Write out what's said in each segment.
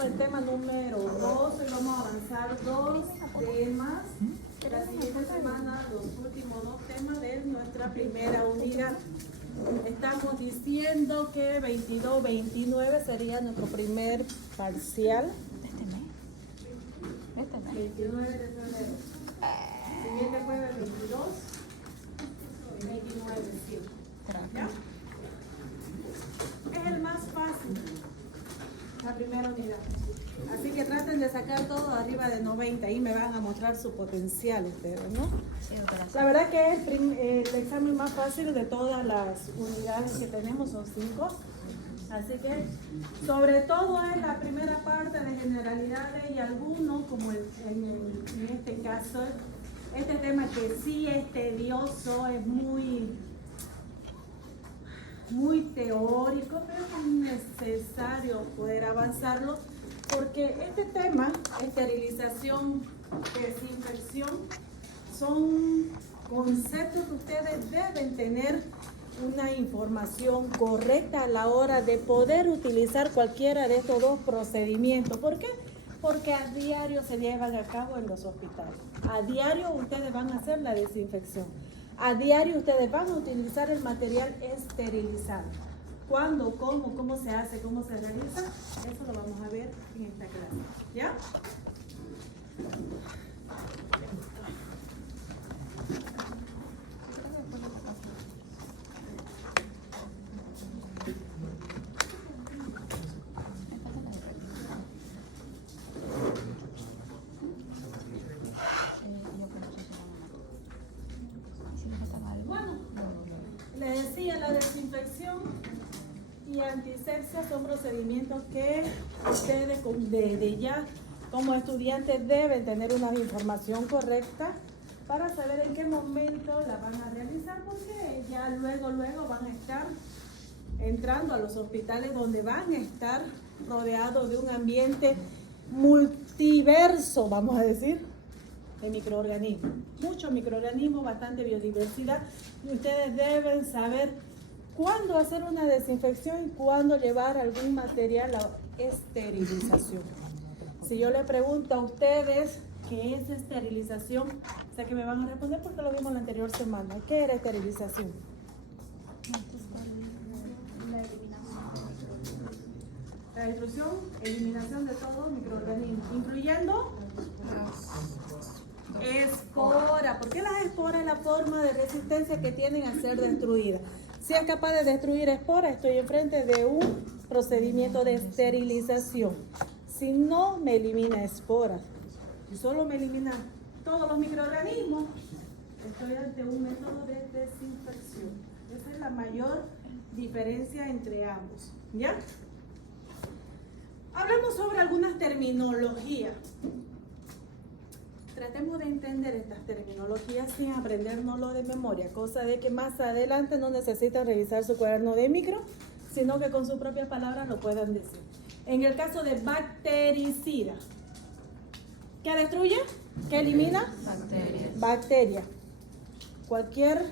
con el tema número 2. Hoy vamos a avanzar 2 temas. La siguiente semana, los últimos 2 temas de nuestra primera unidad. Estamos diciendo que 22-29 sería nuestro primer parcial. 29 de febrero. Siguiente jueves 22 y 29, sí. ¿Ya? Es el más fácil, la primera unidad. Así que traten de sacar todo arriba de 90 y me van a mostrar su potencial ustedes, ¿no? La verdad que es el examen más fácil de todas las unidades que tenemos, son 5. Así que, sobre todo es la primera parte de generalidades y algunos, como en este caso, este tema que sí es tedioso, es muy teórico, pero es necesario poder avanzarlo, porque este tema, esterilización, desinfección, son conceptos que ustedes deben tener una información correcta a la hora de poder utilizar cualquiera de estos 2 procedimientos. ¿Por qué? Porque a diario se llevan a cabo en los hospitales. A diario ustedes van a hacer la desinfección. A diario ustedes van a utilizar el material esterilizado. ¿Cuándo, cómo se hace, cómo se realiza? Eso lo vamos a ver en esta clase. ¿Ya? Les decía, la desinfección y antisepsia son procedimientos que ustedes desde ya como estudiantes deben tener una información correcta para saber en qué momento la van a realizar, porque ya luego van a estar entrando a los hospitales donde van a estar rodeados de un ambiente multiverso, vamos a decir, de microorganismos, muchos microorganismos, bastante biodiversidad, y ustedes deben saber cuándo hacer una desinfección y cuándo llevar algún material a esterilización. Si yo le pregunto a ustedes qué es esterilización, sé que me van a responder porque lo vimos la anterior semana. ¿Qué era esterilización? La destrucción, eliminación de todos microorganismos, incluyendo espora. ¿Por qué las esporas es la forma de resistencia que tienen a ser destruidas? Si es capaz de destruir esporas, estoy enfrente de un procedimiento de esterilización. Si no me elimina esporas y solo me elimina todos los microorganismos, estoy ante un método de desinfección. Esa es la mayor diferencia entre ambos. ¿Ya? Hablemos sobre algunas terminologías. Tratemos de entender estas terminologías sin aprendérnoslo de memoria, cosa de que más adelante no necesitan revisar su cuaderno de micro, sino que con sus propias palabras lo puedan decir. En el caso de bactericida, ¿qué destruye? ¿Qué elimina? Bacterias. Bacteria. Cualquier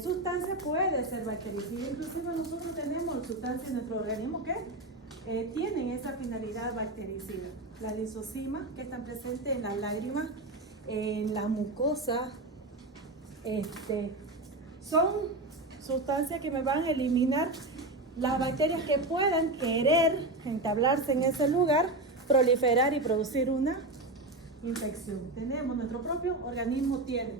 sustancia puede ser bactericida, inclusive nosotros tenemos sustancias en nuestro organismo que tienen esa finalidad bactericida. La lisozima, que están presentes en las lágrimas, en la mucosa, son sustancias que me van a eliminar las bacterias que puedan querer entablarse en ese lugar, proliferar y producir una infección. Tenemos, nuestro propio organismo tiene.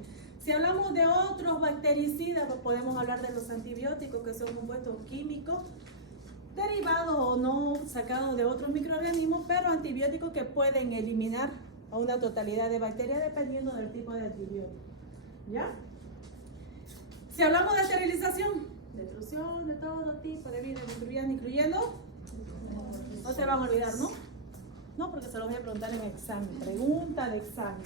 Si hablamos de otros bactericidas, pues podemos hablar de los antibióticos, que son compuestos químicos derivados o no sacados de otros microorganismos, pero antibióticos que pueden eliminar a una totalidad de bacterias dependiendo del tipo de antibiótico. ¿Ya? Si hablamos de esterilización, destrucción de todo tipo de vida, incluyendo, no se van a olvidar, ¿no? No, porque se los voy a preguntar en examen, pregunta de examen.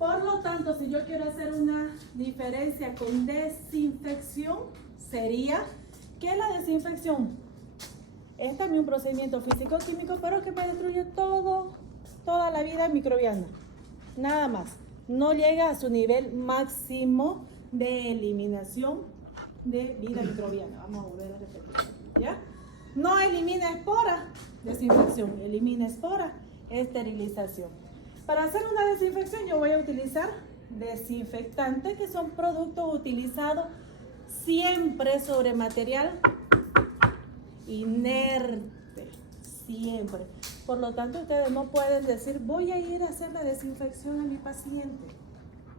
Por lo tanto, si yo quiero hacer una diferencia con desinfección, sería que la desinfección es también un procedimiento físico-químico, pero que me destruye toda la vida microbiana. Nada más. No llega a su nivel máximo de eliminación de vida microbiana. Vamos a volver a repetir. ¿Ya? No elimina esporas, desinfección, elimina esporas, esterilización. Para hacer una desinfección yo voy a utilizar desinfectantes, que son productos utilizados siempre sobre material inerte, siempre. Por lo tanto, ustedes no pueden decir, voy a ir a hacer la desinfección a mi paciente.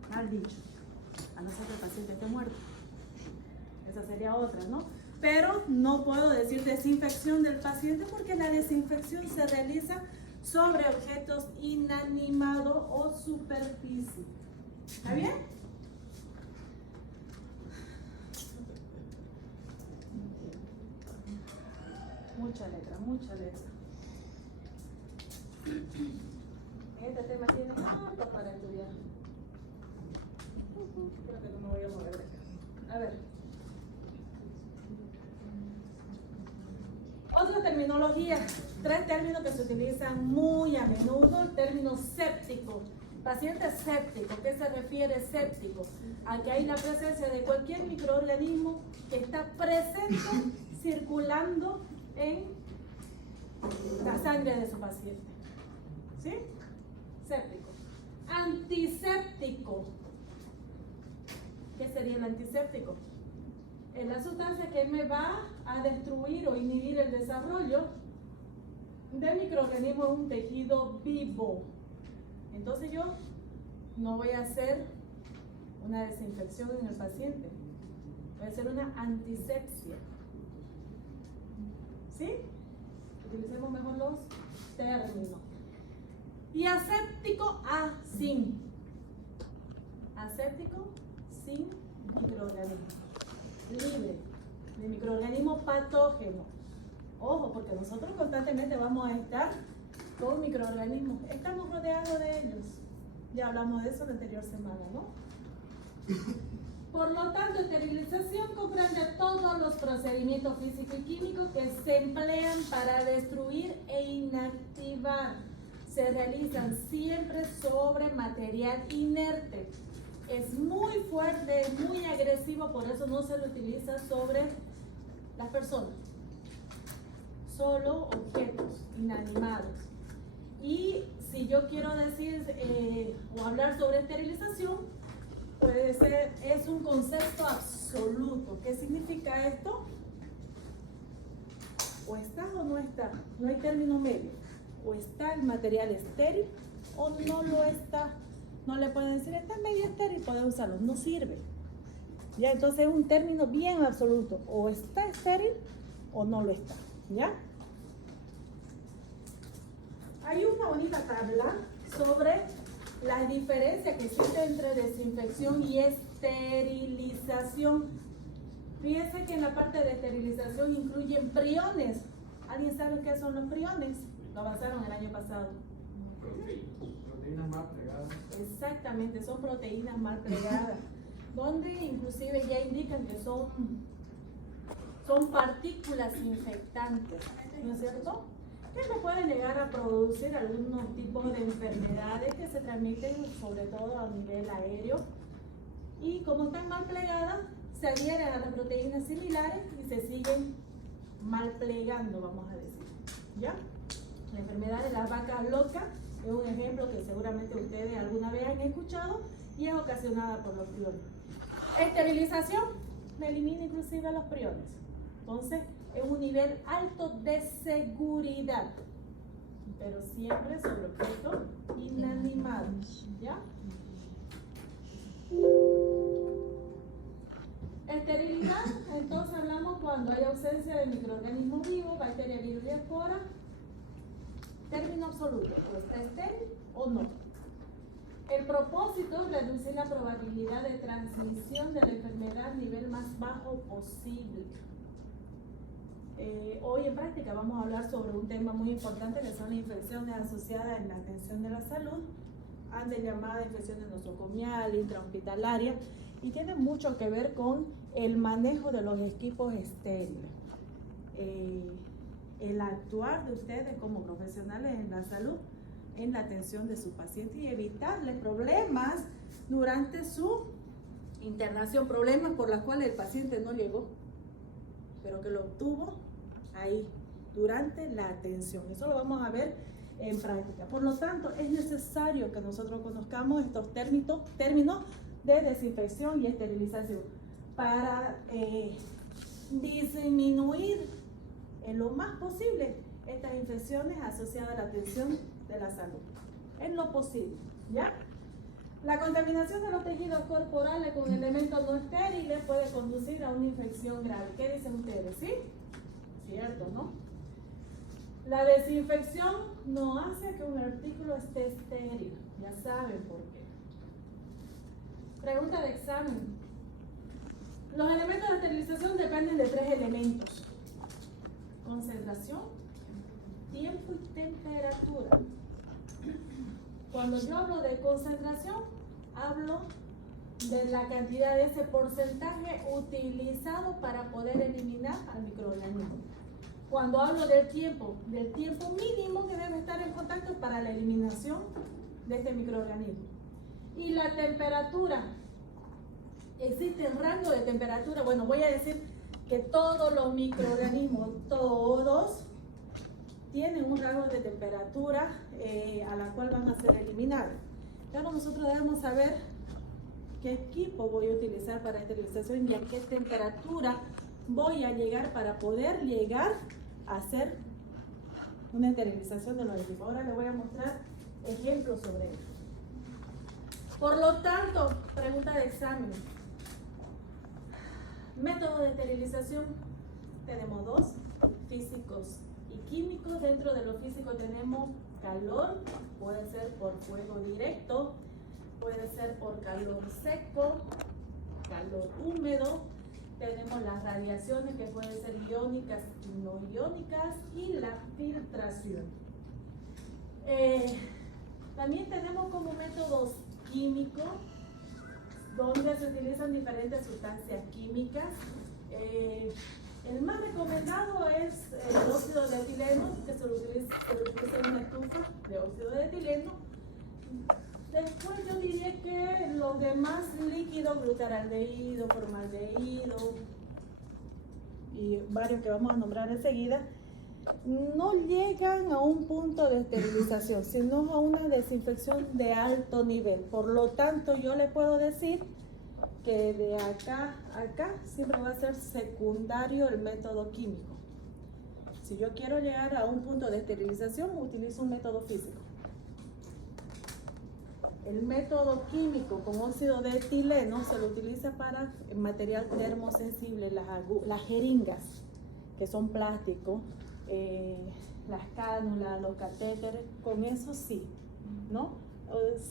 Mal dicho, a no ser que el paciente esté muerto. Esa sería otra, ¿no? Pero no puedo decir desinfección del paciente porque la desinfección se realiza sobre objetos inanimados o superficie. ¿Está bien? Mucha letra, mucha letra. Este tema tiene harto para estudiar. Creo que no me voy a mover de acá. A ver. Otra terminología, 3 términos que se utilizan muy a menudo. El término séptico. Paciente séptico, ¿qué se refiere séptico? A que hay la presencia de cualquier microorganismo que está presente, circulando en la sangre de su paciente. ¿Sí? Séptico. Antiséptico. ¿Qué sería el antiséptico? Es la sustancia que me va a destruir o inhibir el desarrollo de microorganismos en un tejido vivo. Entonces yo no voy a hacer una desinfección en el paciente, voy a hacer una antisepsia. ¿Sí? Utilicemos mejor los términos. Y aséptico, sin. Aséptico, sin microorganismos. Libre de microorganismos patógenos. Ojo, porque nosotros constantemente vamos a estar con microorganismos. Estamos rodeados de ellos. Ya hablamos de eso la anterior semana, ¿no? Por lo tanto, esterilización comprende todos los procedimientos físicos y químicos que se emplean para destruir e inactivar. Se realizan siempre sobre material inerte. Es muy fuerte, muy agresivo, por eso no se lo utiliza sobre las personas. Solo objetos inanimados. Y si yo quiero decir o hablar sobre esterilización, puede ser, es un concepto absoluto. ¿Qué significa esto? O está o no está, no hay término medio. O está el material estéril o no lo está. No le pueden decir, está medio estéril, puede usarlo, no sirve. Ya, entonces es un término bien absoluto. O está estéril o no lo está. ¿Ya? Hay una bonita tabla sobre las diferencias que existen entre desinfección y esterilización. Fíjense que en la parte de esterilización incluyen priones. ¿Alguien sabe qué son los priones? Lo avanzaron el año pasado. Proteínas mal plegadas. Exactamente, son proteínas mal plegadas, donde inclusive ya indican que son partículas infectantes, ¿no es cierto? Que me pueden llegar a producir algunos tipos de enfermedades que se transmiten sobre todo a nivel aéreo, y como están mal plegadas se adhieren a las proteínas similares y se siguen mal plegando, vamos a decir. ¿Ya? La enfermedad de las vacas locas es un ejemplo que seguramente ustedes alguna vez han escuchado y es ocasionada por los priones. Esterilización me elimina inclusive los priones. Entonces, es un nivel alto de seguridad, pero siempre sobre objetos inanimados. ¿Ya? Esterilidad, entonces hablamos cuando hay ausencia de microorganismos vivos, bacterias, virus y esporas. Término absoluto, o está estéril o no. El propósito es reducir la probabilidad de transmisión de la enfermedad al nivel más bajo posible. Hoy en práctica vamos a hablar sobre un tema muy importante que son las infecciones asociadas en la atención de la salud, antes llamadas infecciones nosocomiales, intrahospitalarias, y tiene mucho que ver con el manejo de los equipos estériles. El actuar de ustedes como profesionales en la salud en la atención de sus pacientes y evitarles problemas durante su internación, problemas por los cuales el paciente no llegó, pero que lo obtuvo ahí durante la atención. Eso lo vamos a ver en práctica. Por lo tanto, es necesario que nosotros conozcamos estos términos de desinfección y esterilización para disminuir en lo más posible estas infecciones asociadas a la atención de la salud. En lo posible, ¿ya? La contaminación de los tejidos corporales con elementos no estériles puede conducir a una infección grave. ¿Qué dicen ustedes? ¿Sí? Cierto, ¿no? La desinfección no hace que un artículo esté estéril. Ya saben por qué. Pregunta de examen. Los elementos de esterilización dependen de 3 elementos: concentración, tiempo y temperatura. Cuando yo hablo de concentración, hablo de la cantidad de ese porcentaje utilizado para poder eliminar al microorganismo. Cuando hablo del tiempo mínimo que debe estar en contacto para la eliminación de este microorganismo. Y la temperatura, existe un rango de temperatura. Bueno, voy a decir que todos los microorganismos, todos, tienen un rango de temperatura a la cual van a ser eliminados. Pero nosotros debemos saber qué equipo voy a utilizar para esterilización y a qué temperatura voy a llegar para poder llegar a hacer una esterilización de los equipos. Ahora les voy a mostrar ejemplos sobre ello. Por lo tanto, pregunta de examen. Método de esterilización. Tenemos 2, físicos y químicos. Dentro de lo físico tenemos calor, puede ser por fuego directo, puede ser por calor seco, calor húmedo. Tenemos las radiaciones que pueden ser iónicas y no iónicas, y la filtración. También tenemos como métodos químicos, donde se utilizan diferentes sustancias químicas. El más recomendado es el óxido de etileno, que se lo utiliza en una estufa de óxido de etileno. Después yo diría que los demás líquidos, glutaraldehído, formaldehído y varios que vamos a nombrar enseguida, no llegan a un punto de esterilización, sino a una desinfección de alto nivel. Por lo tanto, yo le puedo decir que de acá a acá siempre va a ser secundario el método químico. Si yo quiero llegar a un punto de esterilización, utilizo un método físico. El método químico con óxido de etileno se lo utiliza para material termosensible, las jeringas, que son plásticos, las cánulas, los catéteres, con eso sí, ¿no?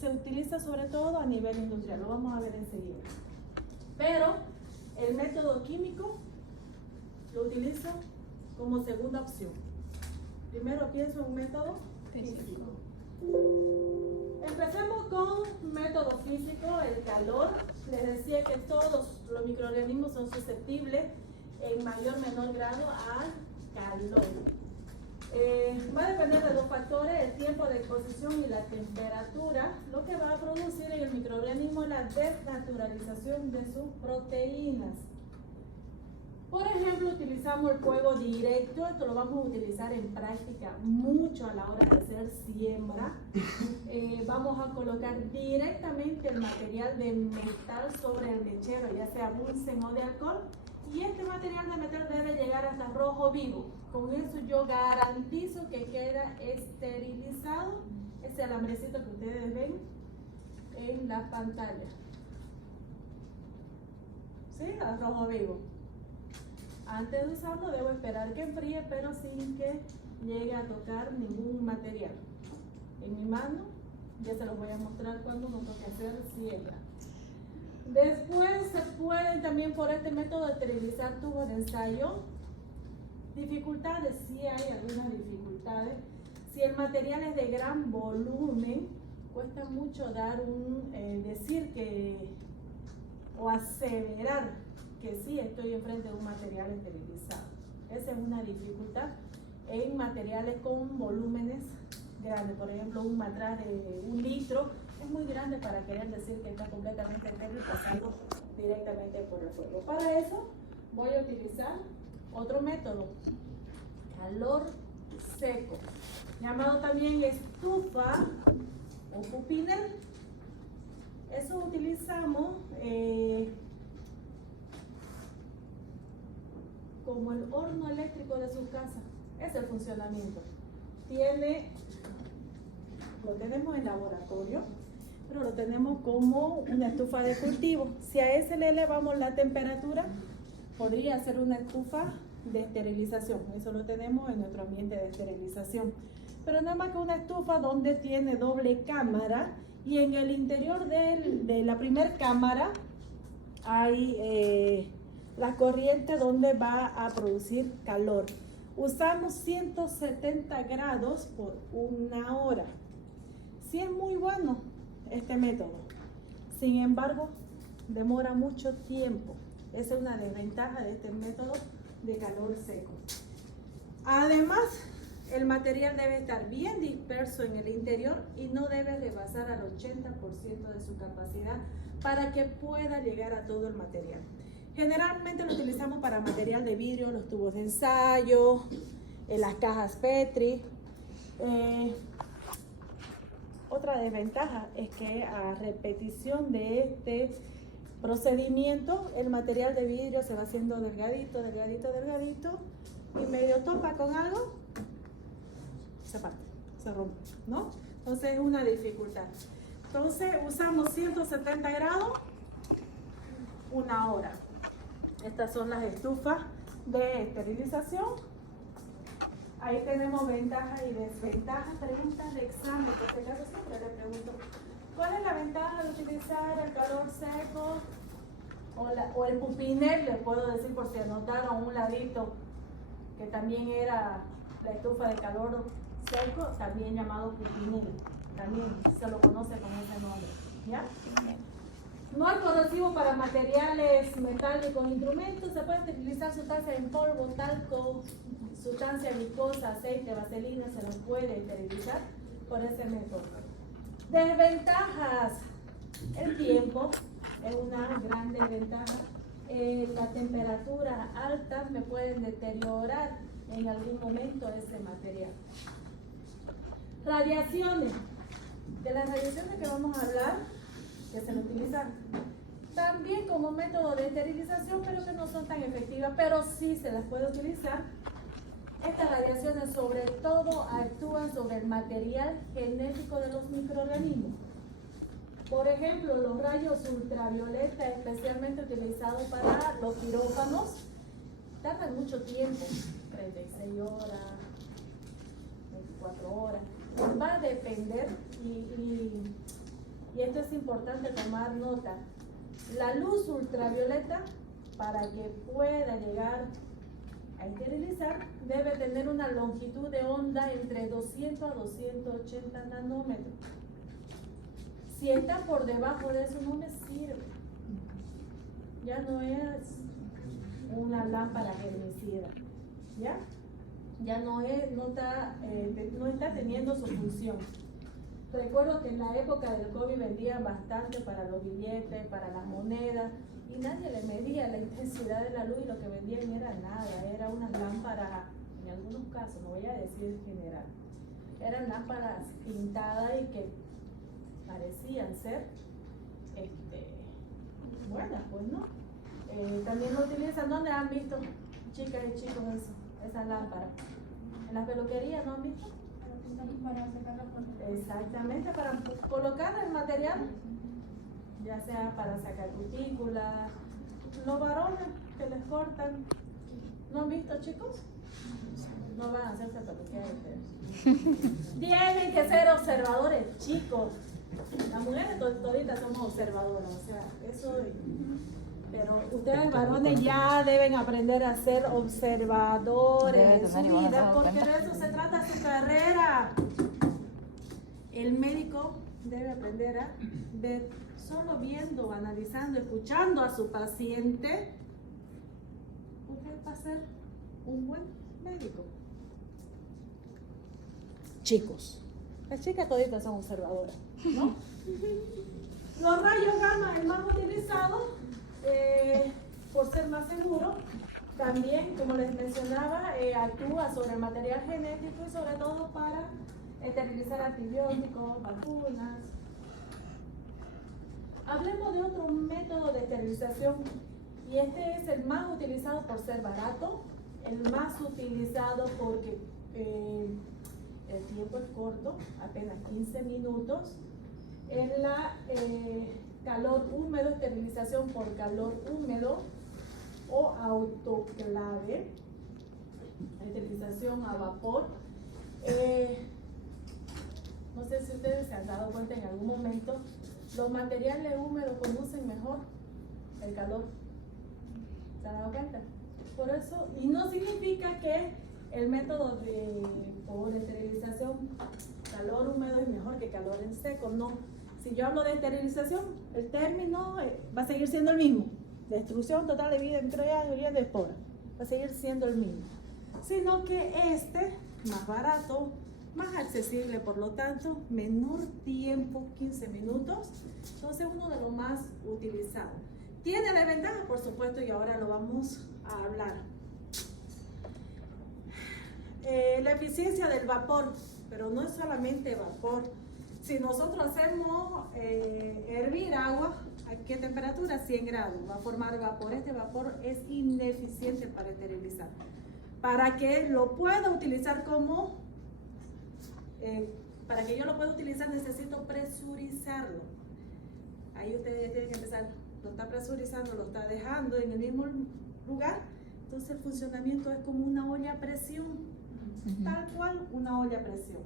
Se utiliza sobre todo a nivel industrial, lo vamos a ver enseguida. Pero el método químico lo utilizo como segunda opción. Primero pienso en un método físico. Empecemos con método físico, el calor. Les decía que todos los microorganismos son susceptibles en mayor o menor grado al calor. Va a depender de 2 factores, el tiempo de exposición y la temperatura, lo que va a producir en el microorganismo la desnaturalización de sus proteínas. Por ejemplo, utilizamos el fuego directo. Esto lo vamos a utilizar en práctica mucho a la hora de hacer siembra. Vamos a colocar directamente el material de metal sobre el mechero, ya sea bunsen o de alcohol, y este material de metal debe llegar hasta rojo vivo. Con eso yo garantizo que queda esterilizado ese alambrecito que ustedes ven en la pantalla. ¿Sí? A rojo vivo. Antes de usarlo debo esperar que enfríe, pero sin que llegue a tocar ningún material. En mi mano, ya se los voy a mostrar cuando nos toque hacer siembra. Después se pueden también por este método esterilizar tubos de ensayo. Dificultades, sí hay algunas dificultades. Si el material es de gran volumen, cuesta mucho dar decir que o aseverar que sí estoy enfrente de un material esterilizado. Esa es una dificultad en materiales con volúmenes grandes. Por ejemplo, un matraz de 1 litro es muy grande para querer decir que está completamente estéril pasando directamente por el fuego. Para eso voy a utilizar otro método, calor seco, llamado también estufa o pupiner. Eso utilizamos como el horno eléctrico de su casa. Es el funcionamiento. Lo tenemos en laboratorio, pero lo tenemos como una estufa de cultivo. Si a ese le elevamos la temperatura, podría ser una estufa de esterilización. Eso lo tenemos en nuestro ambiente de esterilización. Pero nada más que una estufa donde tiene doble cámara y en el interior de la primera cámara hay la corriente donde va a producir calor. Usamos 170 grados por 1 hora. Sí es muy bueno este método. Sin embargo, demora mucho tiempo. Esa es una desventaja de este método de calor seco. Además, el material debe estar bien disperso en el interior y no debe rebasar al 80% de su capacidad para que pueda llegar a todo el material. Generalmente lo utilizamos para material de vidrio, los tubos de ensayo, las cajas Petri. Otra desventaja es que a repetición de este procedimiento, el material de vidrio se va haciendo delgadito, delgadito, delgadito, y medio topa con algo, se parte, se rompe, ¿no? Entonces es una dificultad. Entonces usamos 170 grados, 1 hora. Estas son las estufas de esterilización. Ahí tenemos ventajas y desventajas. Preguntas de examen, porque yo siempre le pregunto, ¿cuál es la ventaja de utilizar el calor seco o el pupiner? Les puedo decir, por si anotaron un ladito, que también era la estufa de calor seco, también llamado pupiner. También se lo conoce con ese nombre, ¿ya? No hay corrosivo para materiales metálicos, instrumentos. Se puede utilizar sustancia en polvo, talco, sustancia viscosa, aceite, vaselina. Se los puede esterilizar por ese método. Desventajas. El tiempo es una gran desventaja. La temperatura alta me pueden deteriorar en algún momento ese material. Radiaciones. De las radiaciones que vamos a hablar, que se utilizan también como método de esterilización, pero que no son tan efectivas, pero sí se las puede utilizar. Estas radiaciones sobre todo actúan sobre el material genético de los microorganismos. Por ejemplo, los rayos ultravioleta, especialmente utilizados para los quirófanos, tardan mucho tiempo, 36 horas, 24 horas. Va a depender y esto es importante tomar nota. La luz ultravioleta, para que pueda llegar a esterilizar, debe tener una longitud de onda entre 200 a 280 nanómetros. Si está por debajo de eso, no me sirve. Ya no es una lámpara germicida, ¿ya? Ya no está teniendo su función. Recuerdo que en la época del COVID vendían bastante para los billetes, para las monedas, y nadie le medía la intensidad de la luz y lo que vendían era nada, era unas lámparas, en algunos casos, no voy a decir general, eran lámparas pintadas y que parecían ser buenas, pues no. También lo utilizan, ¿dónde han visto, chicas y chicos, esas lámparas? ¿En las peluquerías no han visto? Para sacar la foto. Exactamente, para colocar el material, ya sea para sacar cutículas, los varones que les cortan. ¿No han visto, chicos? No van a hacerse peluquería ustedes. Tienen que ser observadores, chicos. Las mujeres toditas somos observadoras, o sea, eso. Pero ustedes varones ya deben aprender a ser observadores de su vida, porque de eso se trata su carrera. El médico debe aprender a ver, solo viendo, analizando, escuchando a su paciente, usted va a ser un buen médico. Chicos, las chicas toditas son observadoras, ¿no? Los rayos gamma, el más utilizado, por ser más seguro, También, como les mencionaba, actúa sobre el material genético y sobre todo para esterilizar antibióticos, vacunas. Hablemos de otro método de esterilización y este es el más utilizado por ser barato, el más utilizado porque el tiempo es corto, apenas 15 minutos. En la calor húmedo, esterilización por calor húmedo o autoclave, esterilización a vapor. No sé si ustedes se han dado cuenta en algún momento, los materiales húmedos conducen mejor el calor. ¿Se han dado cuenta? Por eso, y no significa que el método por esterilización calor húmedo es mejor que calor en seco, no. Si yo hablo de esterilización, el término va a seguir siendo el mismo. Destrucción total de vida microbiana y de espora. Va a seguir siendo el mismo. Sino que más barato, más accesible, por lo tanto, menor tiempo, 15 minutos. Entonces, uno de los más utilizados. Tiene desventajas, por supuesto, y ahora lo vamos a hablar. La eficiencia del vapor, pero no es solamente vapor. Si nosotros hacemos hervir agua, ¿a qué temperatura? 100 grados, va a formar vapor. Este vapor es ineficiente para esterilizar. Para que lo pueda utilizar para que yo lo pueda utilizar necesito presurizarlo. Ahí ustedes tienen que empezar, lo está presurizando, lo está dejando en el mismo lugar. Entonces el funcionamiento es como una olla a presión, tal cual una olla a presión.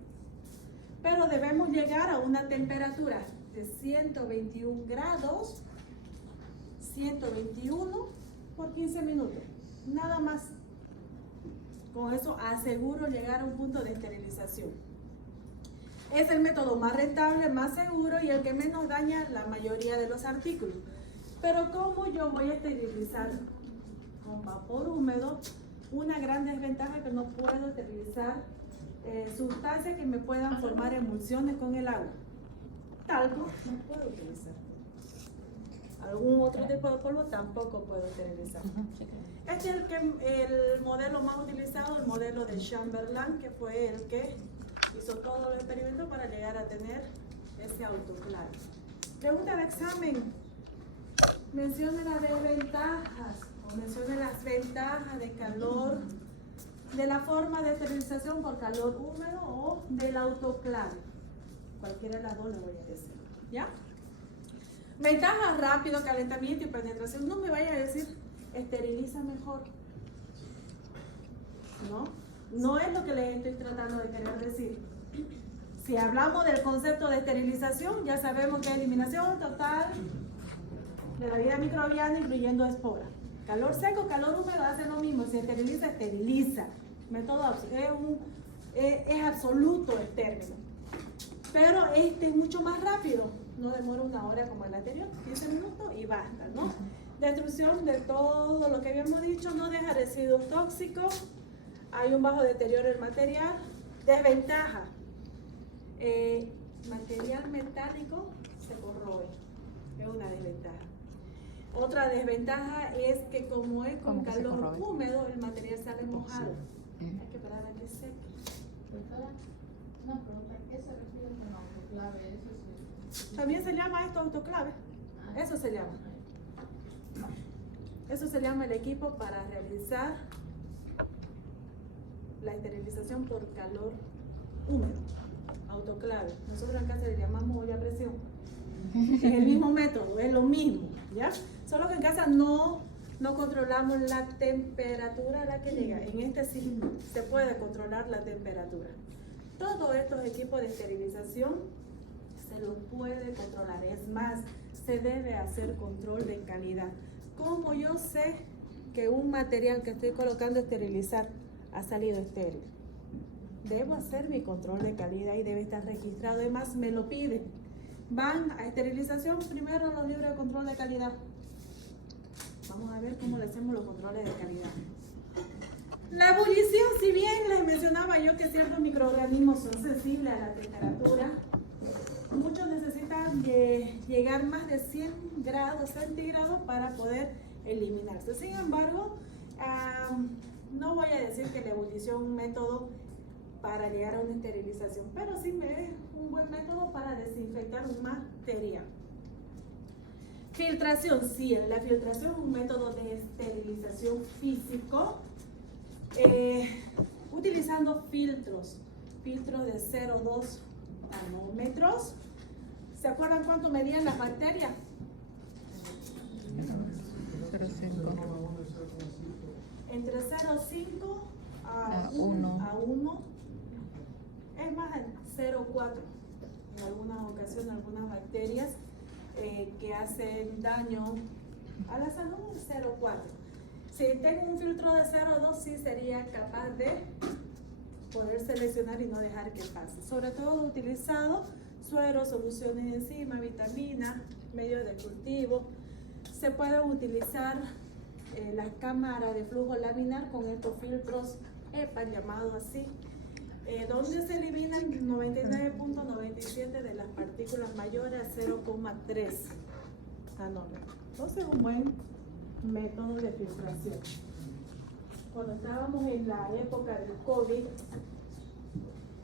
Pero debemos llegar a una temperatura de 121 grados, 121 por 15 minutos, nada más. Con eso aseguro llegar a un punto de esterilización. Es el método más rentable, más seguro y el que menos daña la mayoría de los artículos. Pero ¿cómo yo voy a esterilizar con vapor húmedo? Una gran desventaja es que no puedo esterilizar sustancias que me puedan formar emulsiones con el agua. Talco no puedo utilizar. Algún otro tipo de polvo tampoco puedo esterilizar. Este es el modelo más utilizado, el modelo de Chamberlain, que fue el que hizo todos los experimentos para llegar a tener ese autoclave. Pregunta de examen. Mencione las desventajas o mencione las ventajas de calor, de la forma de esterilización por calor húmedo o del autoclave. Cualquiera de las dos le voy a decir. ¿Ya? Ventajas: rápido calentamiento y penetración. No me vaya a decir esteriliza mejor. No es lo que les estoy tratando de querer decir. Si hablamos del concepto de esterilización, ya sabemos que es eliminación total de la vida microbiana, incluyendo espora. Calor seco, calor húmedo hace lo mismo. Si esteriliza, esteriliza. Método es absoluto el término. Pero este es mucho más rápido. No demora una hora como el anterior, 15 minutos y basta, ¿no? Destrucción de todo lo que habíamos dicho, no deja residuos tóxicos. Hay un bajo deterioro del material. Desventaja: material metálico se corroe, es una desventaja. Otra desventaja es que como es con calor húmedo, el material sale mojado. Hay que parar a que seque. Una pregunta, ¿qué se refiere con autoclave? También se llama esto autoclave. Eso se llama. Eso se llama el equipo para realizar la esterilización por calor húmedo, autoclave. Nosotros en casa le llamamos olla a presión. Es el mismo método, es lo mismo, ¿ya? Solo que en casa no controlamos la temperatura a la que llega. En este sí se puede controlar la temperatura. Todos estos equipos de esterilización se los puede controlar. Es más, se debe hacer control de calidad. ¿Cómo yo sé que un material que estoy colocando a esterilizar ha salido estéril? Debo hacer mi control de calidad y debe estar registrado. Además, me lo piden. Van a esterilización, primero los libros de control de calidad. Vamos a ver cómo le hacemos los controles de calidad. La ebullición, si bien les mencionaba yo que ciertos microorganismos son sensibles a la temperatura, muchos necesitan llegar más de 100 grados centígrados para poder eliminarse. Sin embargo, No voy a decir que la ebullición es un método para llegar a una esterilización, pero sí es un buen método para desinfectar un material. Filtración, sí, la filtración es un método de esterilización físico utilizando filtros de 0,2 nanómetros. ¿Se acuerdan cuánto medían las bacterias? 0,5. Entre 0,5 a 1. Es más, 0,4. En algunas ocasiones, algunas bacterias que hacen daño a la salud, 0,4. Si tengo un filtro de 0,2, sí sería capaz de poder seleccionar y no dejar que pase. Sobre todo utilizado suero, soluciones de enzima, vitaminas, medios de cultivo. Se puede utilizar las cámaras de flujo laminar con estos filtros EPA, llamados así, donde se eliminan 99.97 de las partículas mayores a 0,3 nanómetros. Entonces, un buen método de filtración. Cuando estábamos en la época del COVID,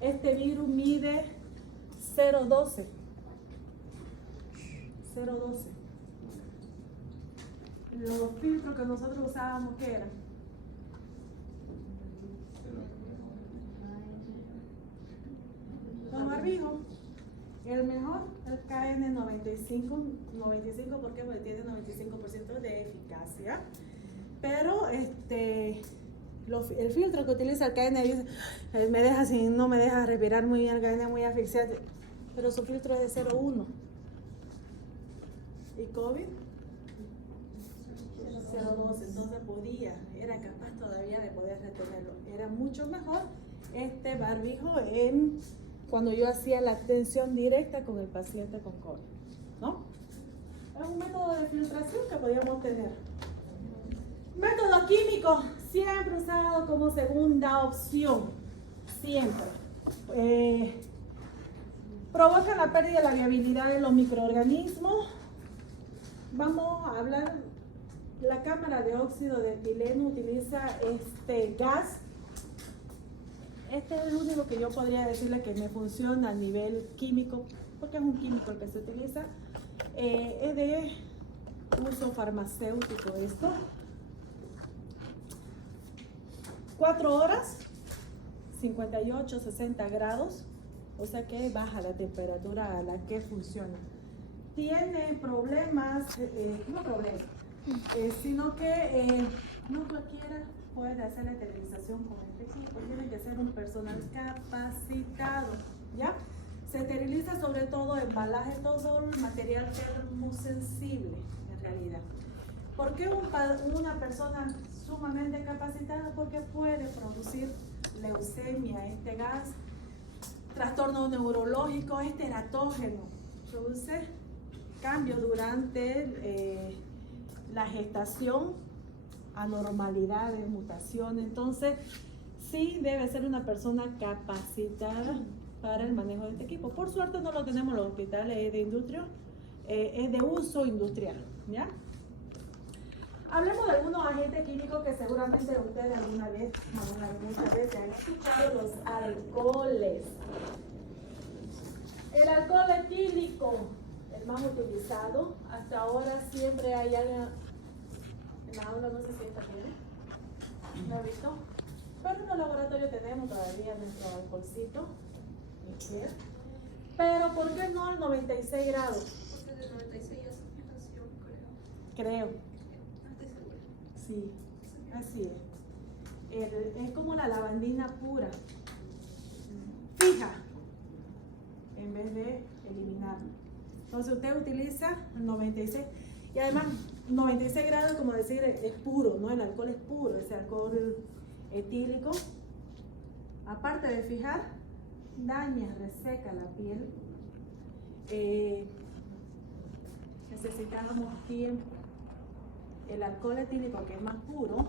este virus mide 0,12. 0,12. Los filtros que nosotros usábamos, ¿qué eran? Los barbijos. El mejor, el KN95, ¿por qué? Porque tiene 95% de eficacia. Pero el filtro que utiliza el KN me deja no me deja respirar muy bien, el KN es muy asfixiante. Pero su filtro es de 0,1. ¿Y COVID? 0,12, entonces era capaz todavía de poder retenerlo. Era mucho mejor este barbijo cuando yo hacía la atención directa con el paciente con COVID, ¿no? Es un método de filtración que podíamos tener. Método químico, siempre usado como segunda opción, siempre. Provoca la pérdida de la viabilidad de los microorganismos. Vamos a hablar. La cámara de óxido de etileno utiliza este gas. Este es el único que yo podría decirle que me funciona a nivel químico, porque es un químico el que se utiliza. Es de uso farmacéutico esto. 4 horas, 58, 60 grados, o sea que baja la temperatura a la que funciona. Tiene problemas, no problemas, sino que no cualquiera puede hacer la esterilización con este equipo, tiene que ser un personal capacitado, ¿ya? Se esteriliza sobre todo embalaje, todo el material termosensible, en realidad. ¿Por qué una persona sumamente capacitada? Porque puede producir leucemia, este gas, trastorno neurológico, es teratógeno, produce cambios durante la gestación, anormalidades, mutaciones. Entonces, sí debe ser una persona capacitada para el manejo de este equipo. Por suerte no lo tenemos en los hospitales, es de industria, es de uso industrial, ¿ya? Hablemos de algunos agentes químicos que seguramente ustedes muchas veces han escuchado, los alcoholes. El alcohol etílico, el más utilizado. Hasta ahora siempre hay alguien en la aula, no sé si esta tiene, ¿lo he visto? Pero en el laboratorio tenemos todavía nuestro alcoholcito. Pero ¿por qué no al 96 grados? Porque de 96 es fijación, Creo. no estoy segura. Sí, así es. Es como la lavandina pura. Fija, en vez de eliminarla. Entonces usted utiliza el 96. Y además, 96 grados, como decir, es puro, ¿no? El alcohol es puro, ese alcohol etílico. Aparte de fijar, daña, reseca la piel. Necesitamos tiempo. El alcohol etílico, que es más puro,